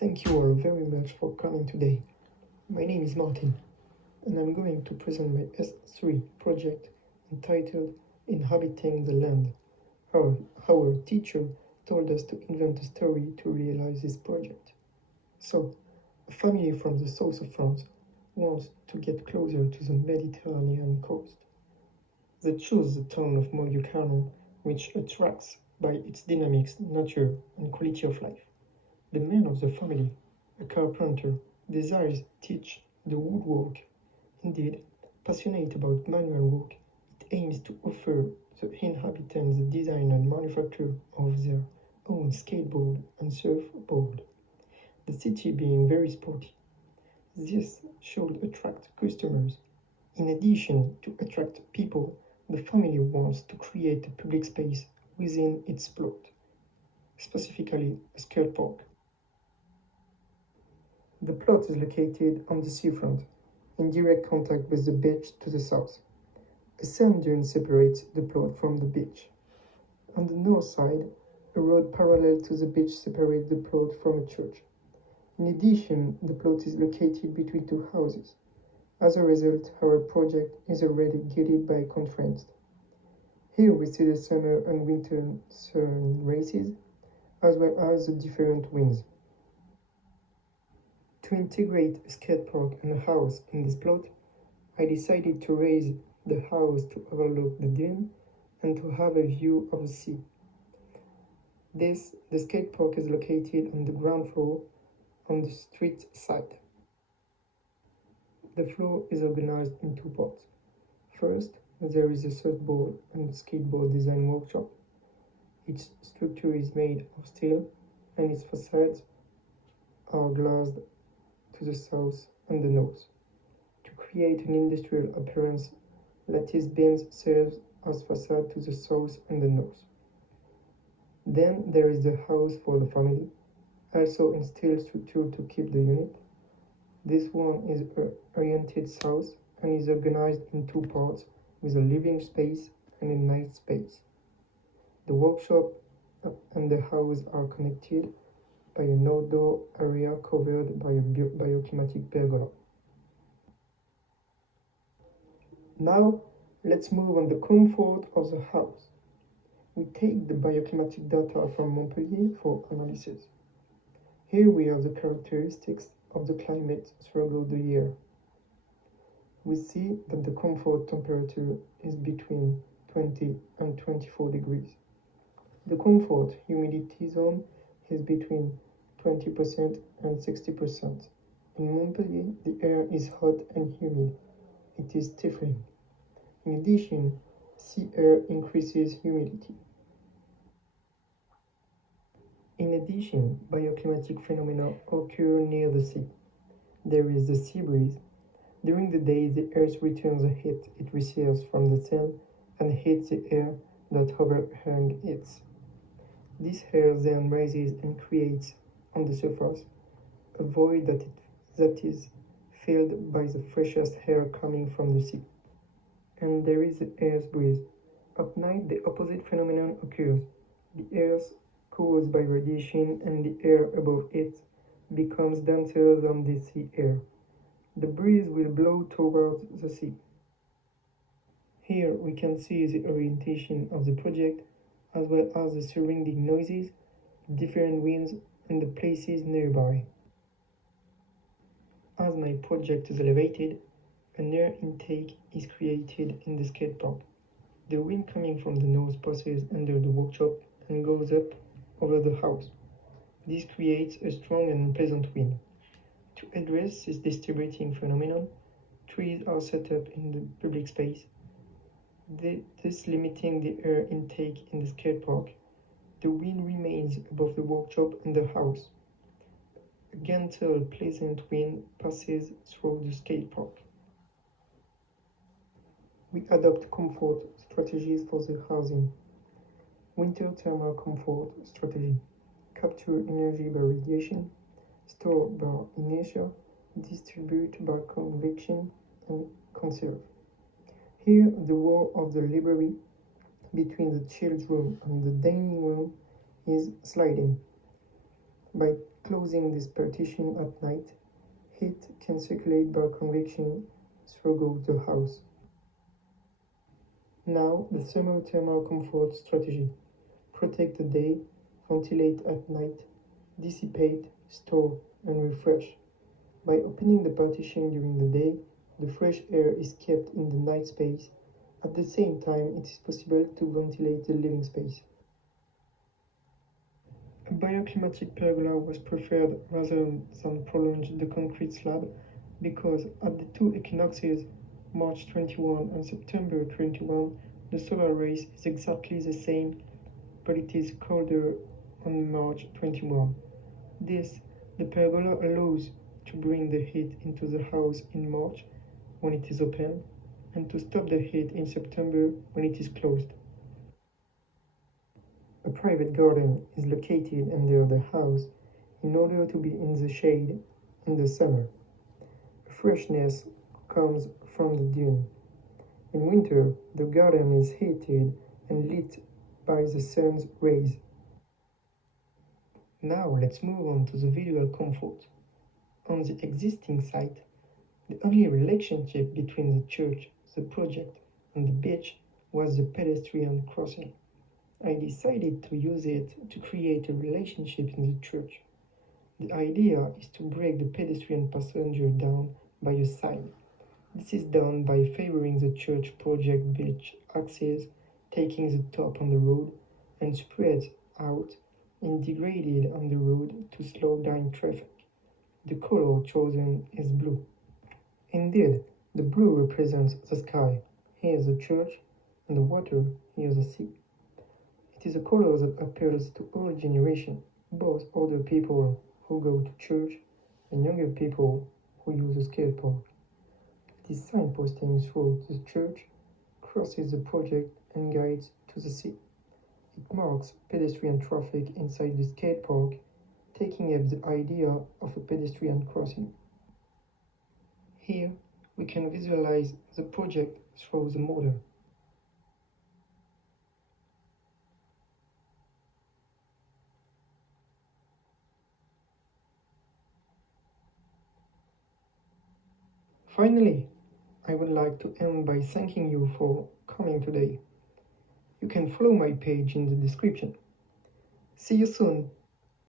Thank you all very much for coming today. My name is Martin, and I'm going to present my S3 project entitled Inhabiting the Land. Our teacher told us to invent a story to realize this project. So, a family from the south of France wants to get closer to the Mediterranean coast. They chose the town of Montlucarnon, which attracts by its dynamics, nature, and quality of life. The man of the family, a carpenter, desires to teach the woodwork. Indeed, passionate about manual work, it aims to offer the inhabitants the design and manufacture of their own skateboard and surfboard. The city being very sporty, this should attract customers. In addition to attract people, the family wants to create a public space within its plot, specifically a skate park. The plot is located on the seafront, in direct contact with the beach to the south. A sand dune separates the plot from the beach. On the north side, a road parallel to the beach separates the plot from a church. In addition, the plot is located between two houses. As a result, our project is already gated by constraints. Here we see the summer and winter sun races, as well as the different winds. To integrate a skate park and a house in this plot, I decided to raise the house to overlook the dune and to have a view of the sea. The skate park is located on the ground floor on the street side. The floor is organized in two parts. First, there is a surfboard and skateboard design workshop. Its structure is made of steel and its facades are glazed to the south and the north. To create an industrial appearance, lattice beams serve as facade to the south and the north. Then there is the house for the family, also in steel structure to keep the unit. This one is oriented south and is organized in two parts with a living space and a night space. The workshop and the house are connected by an outdoor area covered by a bioclimatic pergola. Now, let's move on the comfort of the house. We take the bioclimatic data from Montpellier for analysis. Here we have the characteristics of the climate throughout the year. We see that the comfort temperature is between 20 and 24 degrees. The comfort humidity zone is between 20% and 60%. In Montpellier, the air is hot and humid. It is stifling. In addition, sea air increases humidity. In addition, bioclimatic phenomena occur near the sea. There is the sea breeze. During the day, the Earth returns the heat it receives from the sun and heats the air that overhangs it. This air then rises and creates, on the surface, a void that is filled by the freshest air coming from the sea. And there is the air's breeze. At night, the opposite phenomenon occurs. The air caused by radiation and the air above it becomes denser than the sea air. The breeze will blow towards the sea. Here we can see the orientation of the project as well as the surrounding noises, different winds, and the places nearby. As my project is elevated, an air intake is created in the skate park. The wind coming from the north passes under the workshop and goes up over the house. This creates a strong and unpleasant wind. To address this disturbing phenomenon, trees are set up in the public space, thus limiting the air intake in the skate park. The wind remains above the workshop and the house. A gentle, pleasant wind passes through the skate park. We adopt comfort strategies for the housing. Winter thermal comfort strategy. Capture energy by radiation, store by inertia, distribute by convection, and conserve. Here, the wall of the library between the child's room and the dining room is sliding. By Closing this partition at night, heat can circulate by convection throughout the house. Now, the summer thermal comfort strategy. Protect the day, ventilate at night, dissipate, store, and refresh. By opening the partition during the day, the fresh air is kept in the night space. At the same time, it is possible to ventilate the living space. A bioclimatic pergola was preferred rather than prolong the concrete slab because at the two equinoxes, March 21 and September 21, the solar rays is exactly the same, but it is colder on March 21. The pergola allows to bring the heat into the house in March when it is open, and to stop the heat in September when it is closed. A private garden is located under the house in order to be in the shade in the summer. Freshness comes from the dune. In winter, the garden is heated and lit by the sun's rays. Now let's move on to the visual comfort. On the existing site, the only relationship between the church, the project, and the beach was the pedestrian crossing. I decided to use it to create a relationship in the church. The idea is to break the pedestrian passenger down by a sign. This is done by favoring the church project beach axis, taking the top on the road, and spreads out and degraded on the road to slow down traffic. The color chosen is blue. Indeed, the blue represents the sky, here is the church, and the water, here is the sea. It is a color that appeals to all generations, both older people who go to church and younger people who use the skate park. This signposting through the church crosses the project and guides to the sea. It marks pedestrian traffic inside the skate park, taking up the idea of a pedestrian crossing. Here, we can visualize the project through the model. Finally, I would like to end by thanking you for coming today. You can follow my page in the description. See you soon!